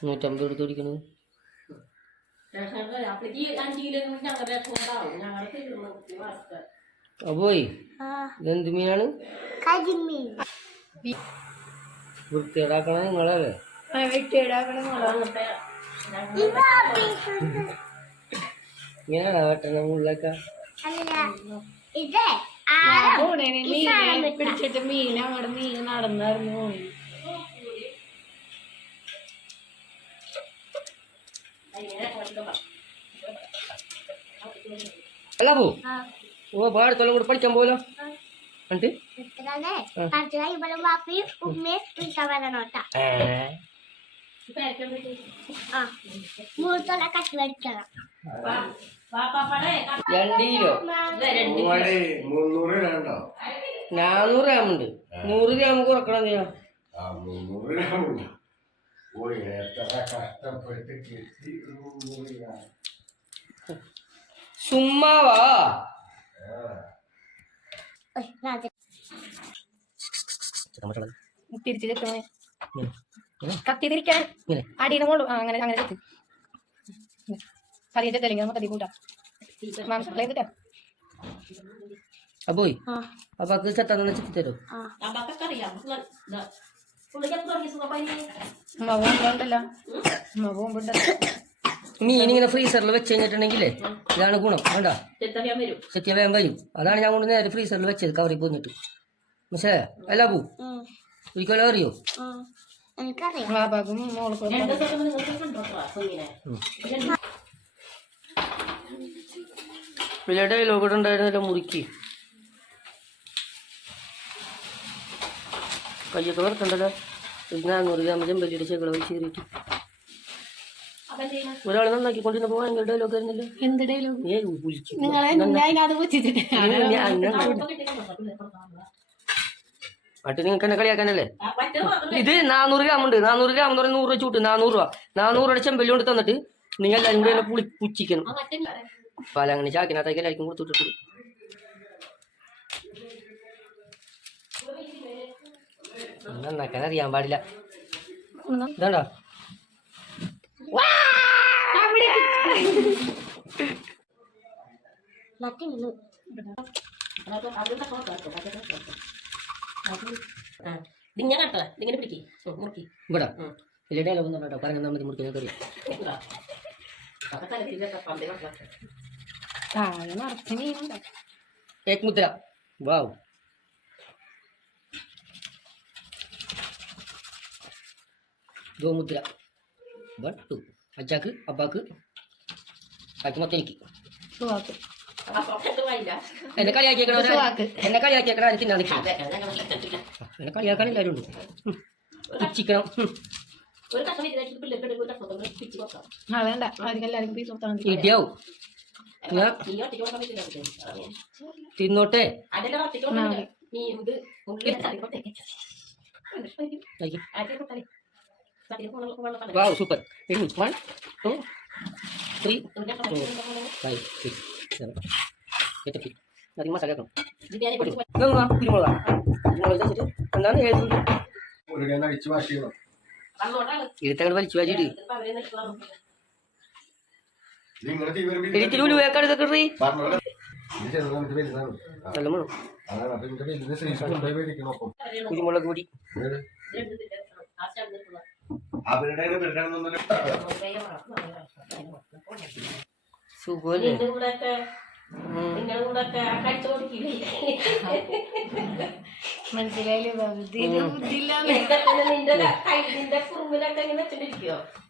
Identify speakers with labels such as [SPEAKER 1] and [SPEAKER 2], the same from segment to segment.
[SPEAKER 1] നൂറ്റമ്പത് എടുത്ത്
[SPEAKER 2] പിടിക്കണത്.
[SPEAKER 1] അപ്പോയി
[SPEAKER 3] ആ.
[SPEAKER 1] ഇതെന്ത് മീനാണ്? വൃത്തിയേടാക്കണ നിങ്ങളല്ലേ. ഇങ്ങനെയാണോ വെട്ടണ മുള്ളൊക്കെ
[SPEAKER 4] പിടിച്ചിട്ട് മീൻ അവിടെ മീൻ നടന്നായിരുന്നു പോയി
[SPEAKER 3] കട്ടി മേടിക്കണം
[SPEAKER 2] പാപ്പാടെ
[SPEAKER 1] രണ്ട് കിലോ
[SPEAKER 5] മൂവാടി മുന്നൂറ് രണ്ടോ
[SPEAKER 1] നാനൂറ് ഗ്രാമുണ്ട്. നൂറ് ഗ്രാം കുറക്കണം
[SPEAKER 5] ഗ്രാമില്ല ഓ എത്ര കഷ്ടപ്പെട്ട് കിട്ടി.
[SPEAKER 1] ചുമ്മാവാ.
[SPEAKER 4] തിരിച്ചു ചെക്കണേ കത്തി തിരിക്കാൻ അടിയുടെ മോൾ അങ്ങനെ അങ്ങനെ ചെക്ക് കറിയുടെ തെളിഞ്ഞ നമുക്ക് അതി കൂട്ടാം മാംസം കിട്ടാം
[SPEAKER 1] അപ്പോയി
[SPEAKER 3] ആ
[SPEAKER 1] അപ്പൊ അത് ചത്താന്ന് ചിത്തി തരും മീൻ ഇങ്ങനെ ഫ്രീസറിൽ വെച്ച് കഴിഞ്ഞിട്ടുണ്ടെങ്കിലേ ഇതാണ് ഗുണം വേണ്ട സെറ്റ് വേഗം കഴിയും അതാണ് ഞാൻ കൊണ്ട് നേരെ ഫ്രീസറിൽ വെച്ചത് കവറി പോന്നിട്ട്. പക്ഷേ അല്ല പൂ.
[SPEAKER 3] ഉം,
[SPEAKER 1] ഒരിക്കലും അറിയോ വലിയ ഡയലോഗ് ഉണ്ടായിരുന്നല്ലോ മുറുക്കി. കയ്യൊക്കെ വറുക്കണ്ടല്ലോ ഒരു നാനൂറ് ഗ്രാം ചെമ്പല്ലിയുടെ ചെകള വെച്ച് കയറിയിട്ട്.
[SPEAKER 2] അപ്പൊ നന്നാക്കി കൊണ്ടിരുന്ന
[SPEAKER 1] ഒരാൾ നന്നാക്കിക്കൊണ്ടിരുന്നപ്പോ ഭയങ്കര ഡയലോഗ് ആയിരുന്നല്ലോ?
[SPEAKER 4] എന്ത് ഡയലോഗ്
[SPEAKER 1] നീ വിളിച്ചു? അട്ട് നിങ്ങൾക്ക് എന്നെ കളിയാക്കാനല്ലേ? ഇത് നാനൂറ് ഗ്രാം ഉണ്ട്. നാനൂറ് ഗ്രാം എന്ന് പറഞ്ഞാൽ നൂറ് വെച്ച് കൂട്ട് നാനൂറ് രൂപ. നാനൂറ് രൂപയുടെ ചെമ്പല്ലി കൊണ്ട് തന്നിട്ട് നിങ്ങൾ എല്ലാവരും കൂടി എന്നെ പുളി പുച്ചിക്കണം
[SPEAKER 2] പാലങ്ങനെ മറ്റേ
[SPEAKER 1] പല അങ്ങനെ ചാക്കിനകത്തേക്ക് എല്ലാവർക്കും കൊടുത്തിട്ട് നന്നാക്കാൻ അറിയാൻ പാടില്ല. ഇതാണ്ടോ?
[SPEAKER 2] ഇതിങ്ങനെ പിടിക്ക്. മുറുക്കി.
[SPEAKER 1] ഇവിടെ. ഡയലോഗ് ഒന്നും കേട്ടോ നമ്മൾ അറിയാം. ഏക് മുദ്ര വാവ് ദോ മുദ്ര വൺ ടു അച്ചാക്ക് അബ്ബാക്ക് ബാക്കി മൊത്തം എനിക്ക്? എന്നെ കളിയാക്കിയേക്കണോ എന്നെ കളിയാക്കിയേക്കണോ എനിക്ക്. എന്നെ കളിയാക്കാൻ എല്ലാവരും ഉണ്ട്. ഉച്ചിക്കണം ഇടിയാവും. തിന്നോട്ടെ. കഴിക്ക്. വാവ് സൂപ്പർ ഇനി one two three
[SPEAKER 2] four
[SPEAKER 1] five six seven എട്ട് ഫീറ്റ് അധികം മസാല ആക്കണം
[SPEAKER 2] ബിരിയാണി പൊടിച്ച് വെച്ച്
[SPEAKER 1] ഇതെന്താ കുരുമുളകാ വെച്ചിട്ട് എന്താണ്
[SPEAKER 2] വന്നോണ്ടാണ്.
[SPEAKER 1] ഇരുത്തങ്ങൾ വലിച്ചു
[SPEAKER 5] വരുമ്പോ
[SPEAKER 1] എഴുത്തിൽ ഉലുവേക്കാട് ഇതൊക്കെ കുരുമുളക് പൊടി
[SPEAKER 5] അവരുടെ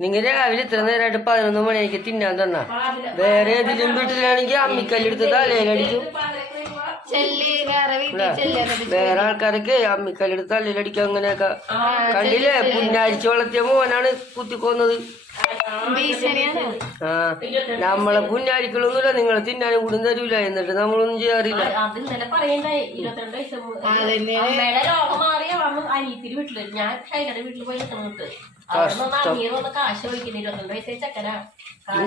[SPEAKER 1] നിങ്ങൾ രാവിലെ ഇത്ര നേരമായിട്ട് പതിനൊന്ന് മണിക്ക് തിന്നാൻ തന്ന? വേറെ ഏതെങ്കിലും വീട്ടിലാണെങ്കിൽ അമ്മിക്കല്ലെടുത്ത്
[SPEAKER 4] തലയിലടിച്ചു വേറെ
[SPEAKER 1] ആൾക്കാരൊക്കെ അമ്മിക്കല്ലെടുത്ത് തലയിലടിക്കും അങ്ങനെയൊക്കെ. കണ്ടില്ലേ? പുന്നാരിച്ച് വളർത്തിയ മോനാണ് കുത്തിക്കൊന്നത്. ആ നമ്മളെ പുന്നാരിക്കളൊന്നുമില്ല നിങ്ങൾ തിന്നാനും കൂടും തരൂല. എന്നിട്ട് നമ്മളൊന്നും ചെയ്യാറില്ല.
[SPEAKER 2] ഞാൻ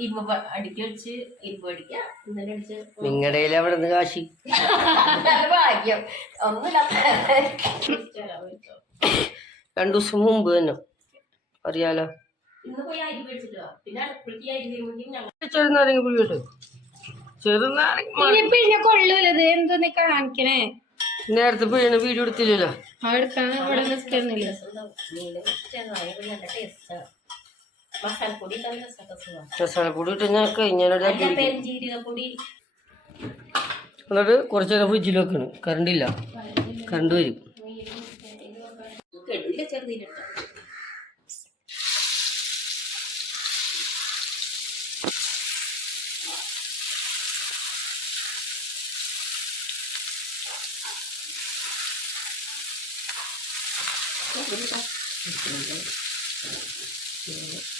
[SPEAKER 2] അവിടെ ഇരുമ്പ് വെച്ച് ഇരുമ്പ് ഇന്നലെ അടിച്ച്
[SPEAKER 1] നിങ്ങളുടെ അവിടെ നിന്ന് കാശി?
[SPEAKER 2] ഭാഗ്യം. ഒന്നുമില്ല.
[SPEAKER 1] രണ്ടു ദിവസം മുമ്പ് തന്നെ. അറിയാലോ.
[SPEAKER 2] ഇന്ന് പോയി അരി മേടിച്ചിട്ട് പിന്നെ അടുപ്പിലേക്ക് അരി
[SPEAKER 1] ചെറുനാരങ്ങ ചെറുനാരങ്ങ
[SPEAKER 4] പിന്നെ കൊള്ളൂലത്. കാണിക്കണേ?
[SPEAKER 1] നേരത്തെ പിഴണ വീഡിയോ എടുത്തില്ലല്ലോ.
[SPEAKER 4] ഇവിടെ നിൽക്കുന്നില്ല.
[SPEAKER 2] മസാലപ്പൊടി
[SPEAKER 1] മസാലപ്പൊടി ഇട്ട് ഞാൻ എന്നിട്ട് കുറച്ച് നേരം ഫ്രിഡ്ജിൽ വെക്കണം. കറണ്ട് ഇല്ല. കറണ്ട് വരും.
[SPEAKER 2] Thank.